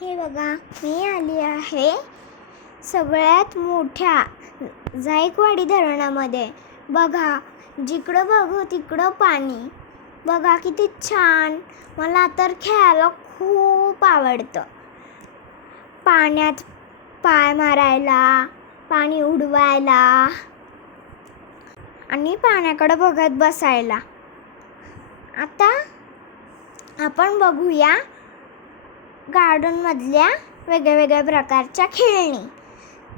हे बघा, मी आली आहे सगळ्यात मोठ्या जायकवाडी धरणामध्ये. बघा, जिकडं बघू तिकडं पाणी. बघा किती छान. मला तर खेळायला खूप आवडतं. पाण्यात पाय मारायला, पाणी उडवायला आणि पाण्याकडे बघत बसायला. आता आपण बघूया गार्डनमधल्या वेगळ्या प्रकारच्या खेळणी.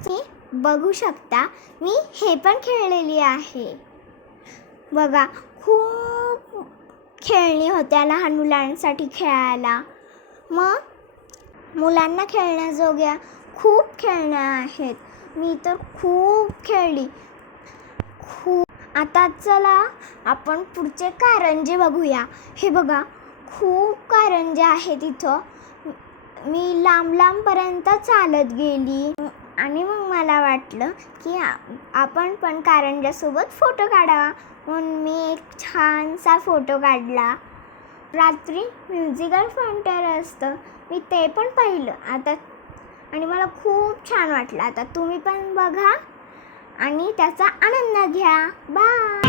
तुम्ही बघू शकता, मी हे पण खेळलेली आहे. बघा, खूप खेळणी होत्या लहान मुलांसाठी खेळायला. मग मुलांना खेळण्याजोग्या खूप खेळण्या आहेत. मी तर खूप खेळली. आता चला आपण पुढचे कारंजे बघूया. हे बघा, खूप कारंजे आहेत इथं. मी लांबपर्यंत चालत गेली आणि मग मला वाटलं की आपण पण कारंज्यासोबत फोटो काढावा, म्हणून मी एक छानसा फोटो काढला. रात्री म्युझिकल फाउंटेन असतं, मी ते पण पाहिलं आता आणि मला खूप छान वाटलं. आता तुम्ही पण बघा आणि त्याचा आनंद घ्या. बाय.